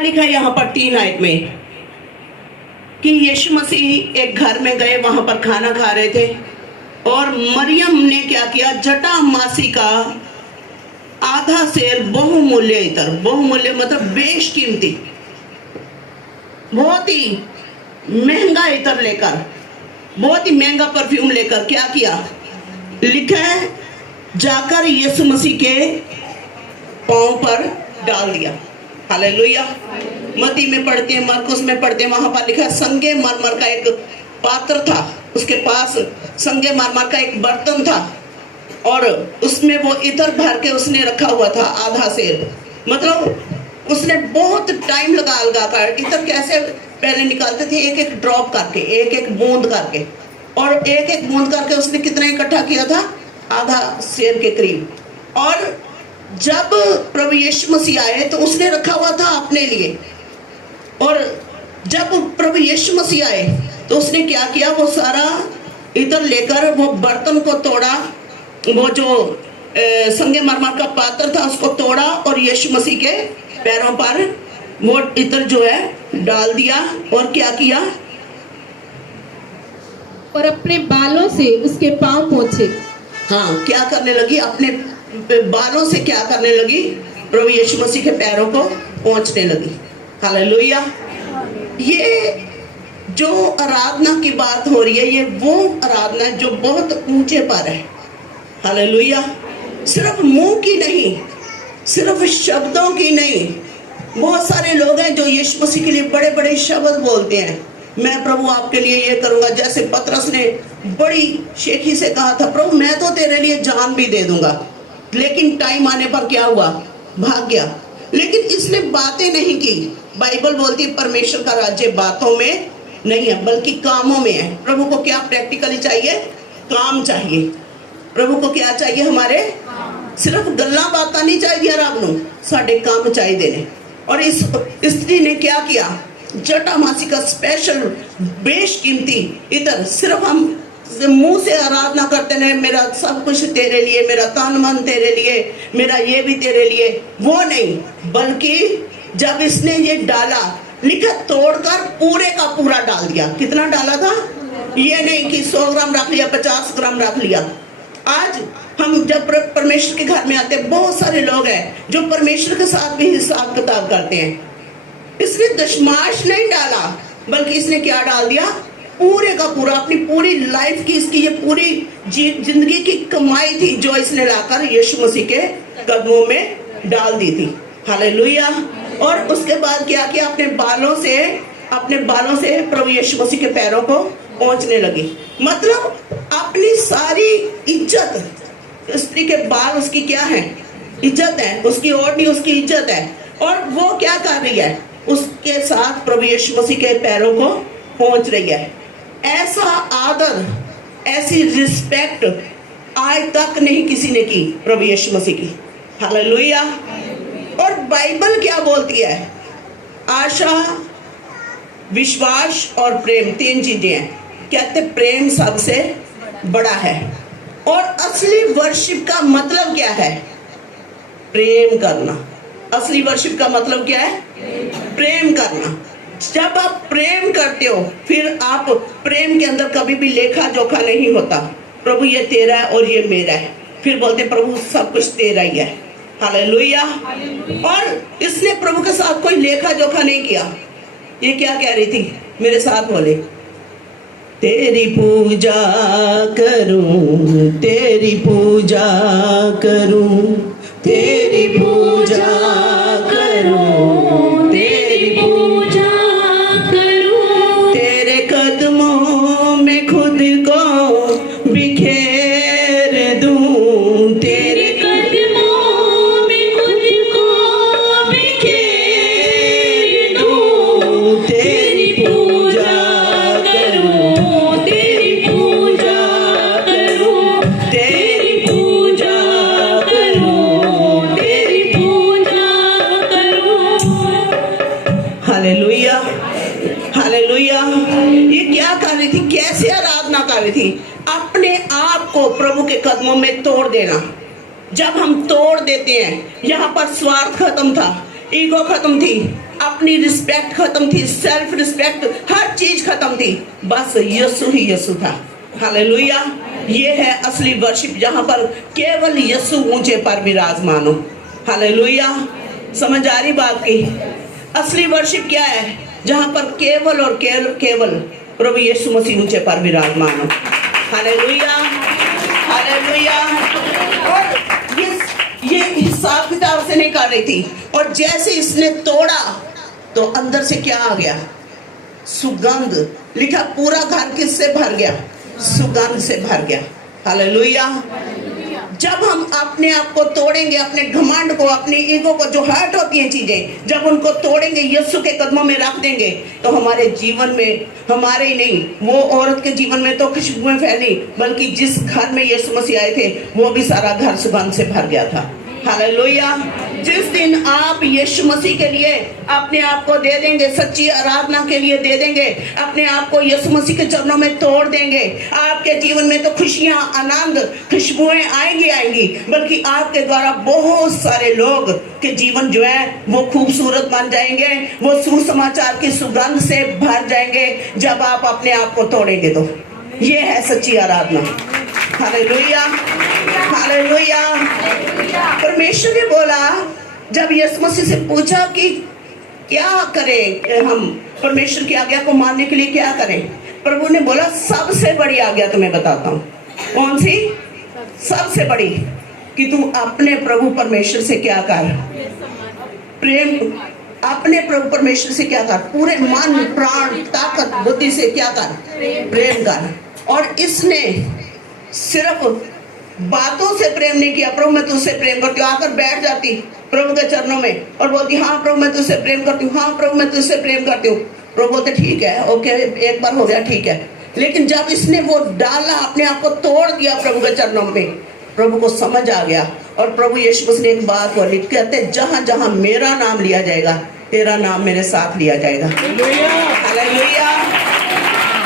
लिखा यहाँ पर 3 आयत में कि यीशु मसीह एक घर में गए, वहां पर खाना खा रहे थे और मरियम ने क्या किया, जटा मासी का आधा सेर बहुमूल्य इतर, बहुमूल्य मतलब बेशकीमती, बहुत ही महंगा इतर लेकर, बहुत ही महंगा परफ्यूम लेकर क्या किया, लिखा है जाकर यीशु मसीह के पांव पर डाल दिया। हालेलुया। मती में पढ़ते हैं, मरकुस में पढ़ते हैं, वहां पर लिखा है संगे मरमर का एक पात्र था, उसके पास संगे मरमर का एक बर्तन था और उसमें वो इतर भर के उसने रखा हुआ था आधा सेर। मतलब उसने बहुत टाइम लगा कर इतर कैसे पहले निकालते थे, एक एक ड्रॉप करके, एक एक बूंद करके, और एक एक बूंद करके उसने कितना इकट्ठा किया था, आधा सेर के करीब। और जब प्रभु यीशु मसीह आए तो उसने रखा हुआ था अपने लिए, और जब प्रभु यीशु मसीह आए तो उसने क्या किया, वो सारा इतर लेकर वो बर्तन को तोड़ा, वो जो संगे मरमर का पात्र था उसको तोड़ा और यीशु मसीह के पैरों पर वो इतर जो है डाल दिया। और क्या किया, और अपने बालों से उसके पांव पोंछे। हाँ, क्या करने लगी, अपने बालों से क्या करने लगी, प्रभु यीशु मसीह के पैरों को पोंछने लगी। हालेलुया। ये जो आराधना की बात हो रही है, ये वो आराधना है जो बहुत ऊंचे पर है। हालेलुया। सिर्फ मुंह की नहीं, सिर्फ शब्दों की नहीं। बहुत सारे लोग हैं जो यीशु मसीह के लिए बड़े बड़े शब्द बोलते हैं, मैं प्रभु आपके लिए ये करूंगा। जैसे पतरस ने बड़ी शेखी से कहा था, प्रभु मैं तो तेरे लिए जान भी दे दूंगा, लेकिन टाइम आने पर क्या हुआ, भाग गया। लेकिन इसने बातें नहीं की। बाइबल बोलती है परमेश्वर का राज्य बातों में नहीं है बल्कि कामों में है। प्रभु को क्या प्रैक्टिकली चाहिए, काम चाहिए। प्रभु को क्या चाहिए, हमारे सिर्फ गल्ला बातें नहीं चाहिए रब नूं, साडे काम चाहिए ने। और इस स्त्री ने क्या किया, जटा मासी का स्पेशल बेशकीमती इतर, सिर्फ हम मुंह से आराधना करते हैं, मेरा सब कुछ तेरे लिए, मेरा तन मन तेरे लिए, मेरा ये भी तेरे लिए, वो नहीं, बल्कि जब इसने ये डाला, लिखा तोड़कर पूरे का पूरा डाल दिया। कितना डाला था, ये नहीं कि 100 ग्राम रख लिया, 50 ग्राम रख लिया। आज हम जब परमेश्वर के घर में आते हैं, बहुत सारे लोग हैं जो परमेश्वर के साथ भी हिसाब किताब करते हैं। इसने दशमाश नहीं डाला, बल्कि इसने क्या डाल दिया, पूरे का पूरा, अपनी पूरी लाइफ की, इसकी ये पूरी जिंदगी की कमाई थी जो इसने लाकर यीशु मसीह के कदमों में डाल दी थी। हालेलुया। और उसके बाद क्या किया, अपने बालों से प्रभु यीशु मसीह के पैरों को पोंछने लगी। मतलब अपनी सारी इज्जत, स्त्री के बाल उसकी क्या है, इज्जत है, उसकी ओढ़नी उसकी इज्जत है। और वो क्या कर रही है, उसके साथ प्रभु यीशु मसीह के पैरों को पोंछ रही है। ऐसा आदर, ऐसी रिस्पेक्ट आज तक नहीं किसी ने की प्रभु यीशु मसीह की। हालेलुया। और बाइबल क्या बोलती है, आशा, विश्वास और प्रेम, 3 चीजें हैं। कहते प्रेम सबसे बड़ा है। और असली वर्शिप का मतलब क्या है, प्रेम करना। असली वर्शिप का मतलब क्या है, प्रेम करना। जब आप प्रेम करते हो, फिर आप प्रेम के अंदर कभी भी लेखा जोखा नहीं होता, प्रभु ये तेरा है और ये मेरा है। फिर बोलते प्रभु सब कुछ तेरा ही है। हालेलुया। और इसने प्रभु के साथ कोई लेखा जोखा नहीं किया। ये क्या कह रही थी, मेरे साथ बोले, तेरी पूजा करूं, तेरी पूजा करूं, तेरी पूजा करूं, तेरी पूजा करूं, तेरे कदमों में खुद को बिखेर दूं, तेरे कदमों में खुद को बिखेर दूं, तेरी पूजा करूं, तेरी पूजा करूं, तेरी पूजा करूं, तेरी पूजा करूं। हालेलुया। हालेलुया। ये क्या कर रही थी, कैसे आराधना कर रही थी, अपने आप को प्रभु के कदमों में तोड़ देना। जब हम तोड़ देते हैं, यहाँ पर स्वार्थ खत्म था, ईगो खत्म थी, अपनी रिस्पेक्ट खत्म थी, सेल्फ रिस्पेक्ट, हर चीज खत्म थी, बस यीशु ही यीशु था। हालेलुया। ये है असली वर्शिप, जहां पर केवल यीशु ऊंचे पर विराजमान हो। हालेलुया। समझ आ रही बात की? असली वर्शिप क्या है? जहां पर केवल और केवल प्रभु यीशु मसीह ऊंचे पर विराजमान हो। Hallelujah, hallelujah. और ये हिसाब किताब से नहीं कर रही थी, और जैसे इसने तोड़ा तो अंदर से क्या आ गया? सुगंध। लिखा पूरा घर किससे भर गया? सुगंध से भर गया। हालेलुया। जब हम अपने आप को तोड़ेंगे, अपने घमंड को, अपनी ईगो को, जो हर्ट होती हैं चीजें, जब उनको तोड़ेंगे, यीशु के कदमों में रख देंगे, तो हमारे जीवन में, हमारे ही नहीं, वो औरत के जीवन में तो खुशबुएं फैली, बल्कि जिस घर में यीशु मसीह आए थे वो भी सारा घर सुगंध से भर गया था। हालेलुया। जिस दिन आप यीशु मसीह के लिए अपने आप को दे देंगे, सच्ची आराधना के लिए दे देंगे, अपने आप को यीशु मसीह के चरणों में तोड़ देंगे, आपके जीवन में तो खुशियां, आनंद, खुशबुएं आएंगी, बल्कि आपके द्वारा बहुत सारे लोग के जीवन जो है वो खूबसूरत बन जाएंगे, वो सुसमाचार की सुगंध से भर जाएंगे, जब आप अपने आप को तोड़ेंगे। तो ये है सच्ची आराधना। Hallelujah, hallelujah. परमेश्वर ने बोला, जब यीशु मसीह से पूछा कि क्या करें हम, परमेश्वर की आज्ञा को मानने के लिए क्या करें, प्रभु ने बोला सबसे बड़ी आज्ञा तुम्हें बताता हूं। कौन सी? सबसे बड़ी, कि तू अपने प्रभु परमेश्वर से क्या कर? प्रेम। अपने प्रभु परमेश्वर से क्या कर? पूरे मन, प्राण, ताकत, बुद्धि से क्या कर? प्रेम कर। और इसने सिर्फ बातों से प्रेम नहीं किया, प्रभु मैं तुझसे प्रेम करती हूँ, आकर बैठ जाती प्रभु के चरणों में और बोलती हाँ प्रभु मैं तुझसे प्रेम करती हूँ, हाँ प्रभु मैं तुझसे प्रेम करती हूँ। प्रभु बोलते ठीक है, ओके, एक बार हो गया, ठीक है। लेकिन जब इसने वो डाला, अपने आप को तोड़ दिया प्रभु के चरणों में, प्रभु को समझ आ गया, और प्रभु यीशु मसीह ने एक बात बोली, कहते जहां जहां मेरा नाम लिया जाएगा, तेरा नाम मेरे साथ लिया जाएगा। हालेलुया।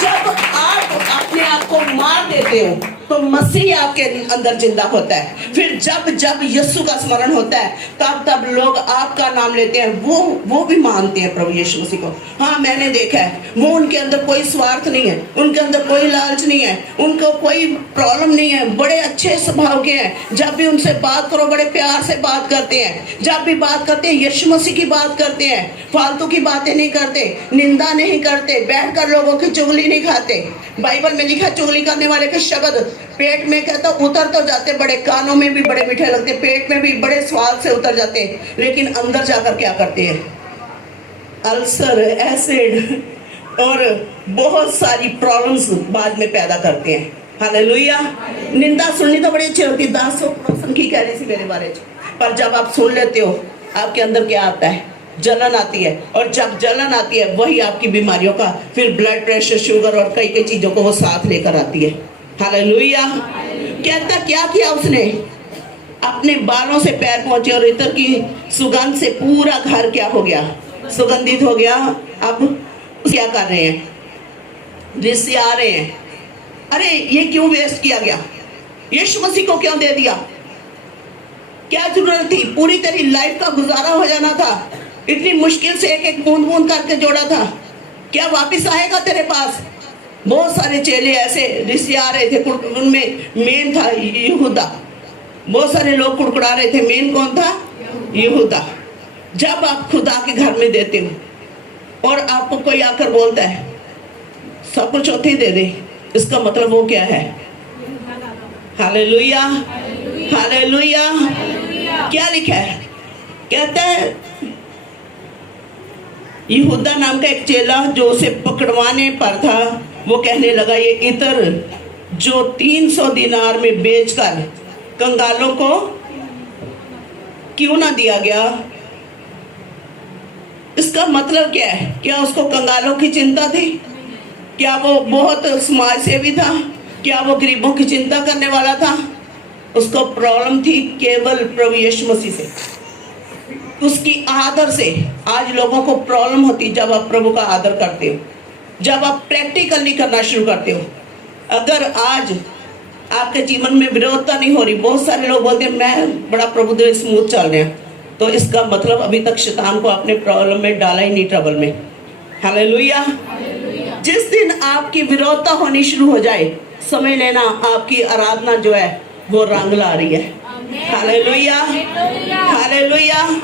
जब आप अपने आप को मार देते हो तो मसीह आपके अंदर जिंदा होता है। फिर जब जब यीशु का स्मरण होता है, तब तब लोग आपका नाम लेते हैं, वो भी मानते हैं प्रभु यीशु मसीह को। हाँ, मैंने देखा है, वो उनके अंदर कोई स्वार्थ नहीं है, उनके अंदर कोई लालच नहीं है, उनको कोई प्रॉब्लम नहीं है, बड़े अच्छे स्वभाव के हैं। जब भी उनसे बात करो बड़े प्यार से बात करते हैं, जब भी बात करते हैं यीशु मसीह की बात करते हैं, फालतू की बातें नहीं करते, निंदा नहीं करते, बैठकर लोगों की चुगली नहीं खाते। बाइबल में लिखा चुगली करने वाले के शब्द पेट में कहता उतर तो जाते, बड़े कानों में भी बड़े मीठे लगते, पेट में भी बड़े स्वाद से उतर जाते, लेकिन अंदर जाकर क्या करते हैं? अल्सर, एसिड और बहुत सारी प्रॉब्लम्स बाद में पैदा करते हैं। हालेलुया। निंदा सुननी तो बड़ी अच्छी होती है, 10% की कह रही थी मेरे बारे में, पर जब आप सुन लेते हो आपके अंदर क्या आता है? जलन आती है, और जब जलन आती है वही आपकी बीमारियों का, फिर ब्लड प्रेशर, शुगर और कई चीजों को वो साथ लेकर आती है। हालेलुया। कहता क्या किया उसने? अपने बालों से पैर पहुंचे और इत्र की सुगंध से पूरा घर क्या हो गया? सुगंधित हो गया। अब क्या कर रहे हैं? रिश्ते आ रहे हैं, अरे ये क्यों वेस्ट किया गया? यीशु मसीह को क्यों दे दिया? क्या जरूरत थी? पूरी तेरी लाइफ का गुजारा हो जाना था, इतनी मुश्किल से एक एक बूंद बूंद करके जोड़ा था, क्या वापिस आएगा तेरे पास? बहुत सारे चेले ऐसे रिश्ते आ रहे थे, उनमें मेन था यहूदा। बहुत सारे लोग कुड़कुड़ा रहे थे, मेन कौन था? यहूदा। जब आप खुदा के घर में देते हो और आपको कोई आकर बोलता है सब कुछ होते ही दे दे, इसका मतलब वो क्या है? Hallelujah, hallelujah. क्या लिखा है? कहता है यहूदा नाम का एक चेला जो उसे पकड़वाने पर था, वो कहने लगा ये इत्र जो 300 दिनार में बेचकर कंगालों को क्यों ना दिया गया? इसका मतलब क्या है? क्या उसको कंगालों की चिंता थी? क्या वो बहुत समाज सेवी था? क्या वो गरीबों की चिंता करने वाला था? उसको प्रॉब्लम थी केवल प्रभु यीशु मसीह से, उसकी आदर से। आज लोगों को प्रॉब्लम होती जब आप प्रभु का आदर करते हो, जब आप प्रैक्टिकली करना शुरू करते हो। अगर आज आपके जीवन में विरोधता नहीं हो रही, बहुत सारे लोग बोलते हैं मैं बड़ा प्रभु दे स्मूथ चल रहे हैं, तो इसका मतलब अभी तक शैतान को अपने प्रॉब्लम में डाला ही नहीं, ट्रबल में। हालेलुया। जिस दिन आपकी विरोधता होनी शुरू हो जाए, समझ लेना आपकी आराधना जो है वो रंग ला रही है। Hallelujah, hallelujah.